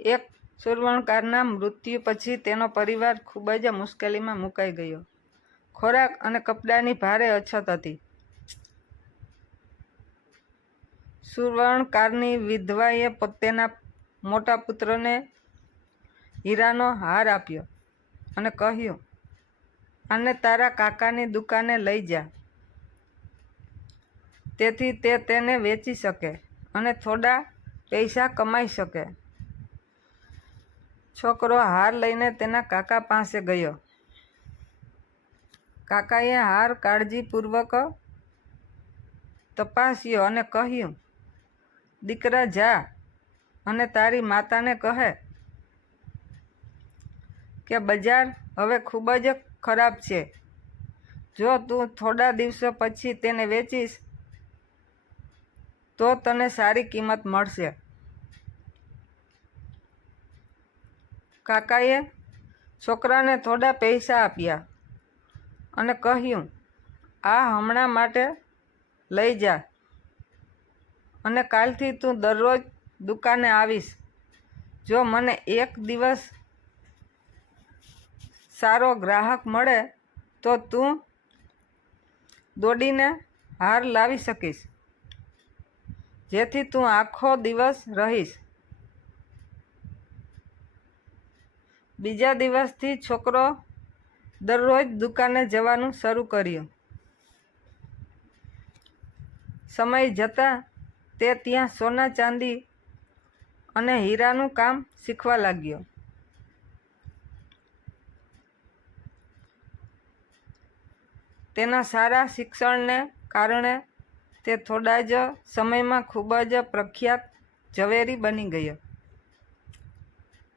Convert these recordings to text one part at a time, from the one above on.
એક સુરવણકારના મૃત્યુ પછી તેનો પરિવાર ખૂબ જ મુશ્કેલીમાં મુકાઈ ગયો. ખોરાક અને કપડાની ભારે અછત હતી. સુરવણકારની વિધવાએ તેના મોટા પુત્રને હીરાનો હાર આપ્યો અને કહ્યું, આને તારા કાકાની દુકાને લઈ જા, તેથી તે તેને વેચી શકે અને થોડા પૈસા કમાઈ શકે. છોકરો હાર લઈને તેના કાકા પાસે ગયો. કાકાએ હાર કાળજીપૂર્વક તપાસ્યો અને કહ્યું, દીકરા, જા અને તારી માતાને કહે કે બજાર હવે ખૂબ જ ખરાબ છે. જો તું થોડા દિવસો પછી તેને વેચીશ તો તને સારી કિંમત મળશે. કાકાએ છોકરાને થોડા પૈસા આપ્યા અને કહ્યું, આ હમણાં માટે લઈ જા અને કાલથી તું દરરોજ દુકાને આવીશ. જો મને એક દિવસ સારો ગ્રાહક મળે તો તું દોડીને હાર લાવી શકીશ, જેથી તું આખો દિવસ રહીશ. બીજા દિવસથી છોકરો દરરોજ દુકાને જવાનું શરૂ કર્યું. સમય જતાં તે ત્યાં સોના ચાંદી અને હીરાનું કામ શીખવા લાગ્યો. તેના સારા શિક્ષણને કારણે તે થોડા જ સમયમાં ખૂબ જ પ્રખ્યાત ઝવેરી બની ગયો.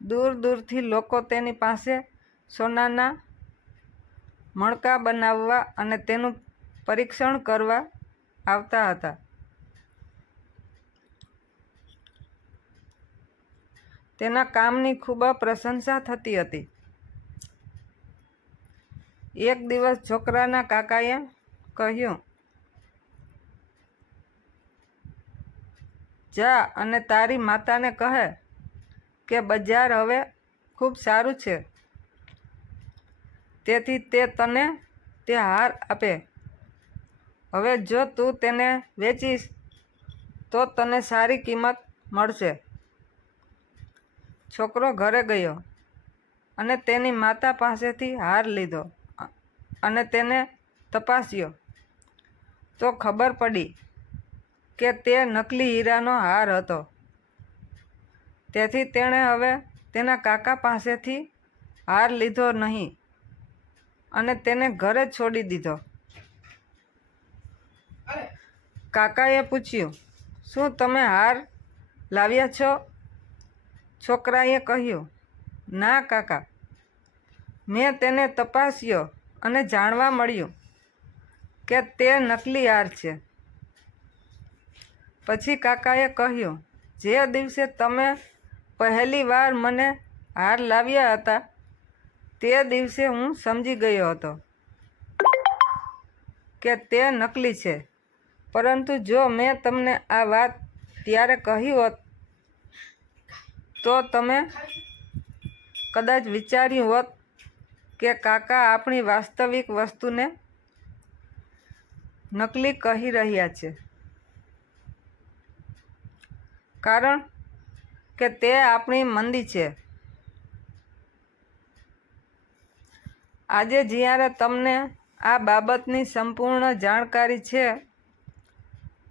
દૂર દૂરથી લોકો તેની પાસે સોનાના મણકા બનાવવા અને તેનું પરીક્ષણ કરવા આવતા હતા. તેના કામની ખૂબ પ્રશંસા થતી હતી. એક દિવસ છોકરાના કાકાએ કહ્યું, જા અને તારી માતાને કહે કે બજાર હવે ખૂબ સારું છે, તેથી તે તને તે હાર આપે. હવે જો તું તેને વેચીશ તો તને સારી કિંમત મળશે. છોકરો ઘરે ગયો અને તેની માતા પાસેથી હાર લીધો અને તેને તપાસ્યો તો ખબર પડી કે તે નકલી હીરાનો હાર હતો. તેથી તેણે હવે તેના કાકા પાસેથી હાર લીધો નહીં અને તેને ઘરે છોડી દીધો. કાકાએ પૂછ્યું, શું તમે હાર લાવ્યા છો? છોકરાએ કહ્યું, ના કાકા, મેં તેને તપાસ્યો અને જાણવા મળ્યું કે તે નકલી હાર છે. પછી કાકાએ કહ્યું, જે દિવસે તમે પહેલી વાર મને હાર લાવ્યા હતા તે દિવસે હું સમજી ગયો હતો કે તે નકલી છે. પરંતુ જો મેં તમને આ વાત ત્યારે કહી હોત તો તમે કદાચ વિચાર્યું હોત કે કાકા આપણી વાસ્તવિક વસ્તુને નકલી કહી રહ્યા છે, કારણ કે તે આપણી મંદી છે. આજે જ્યારે તમને આ બાબતની સંપૂર્ણ જાણકારી છે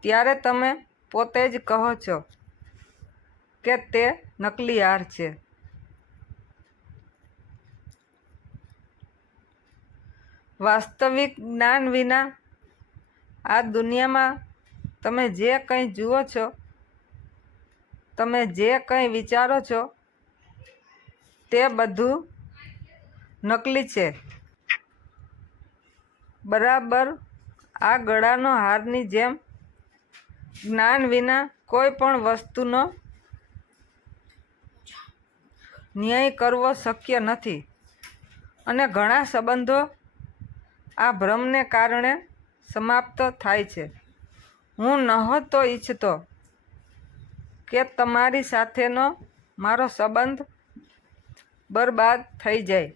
ત્યારે તમે પોતે જ કહો છો કે તે નકલી હાર છે. વાસ્તવિક જ્ઞાન વિના આ દુનિયામાં તમે જે કંઈ જુઓ છો, તમે જે કંઈ વિચારો છો તે બધું નકલી છે. બરાબર આ ગળાનો હારની જેમ જ્ઞાન વિના કોઈ પણ વસ્તુનો ન્યાય કરવો શક્ય નથી અને ઘણા સંબંધો આ ભ્રમને કારણે સમાપ્ત થાય છે. હું નહોતો ઈચ્છતો કે તમારી સાથેનો મારો સંબંધ બરબાદ થઈ જાય.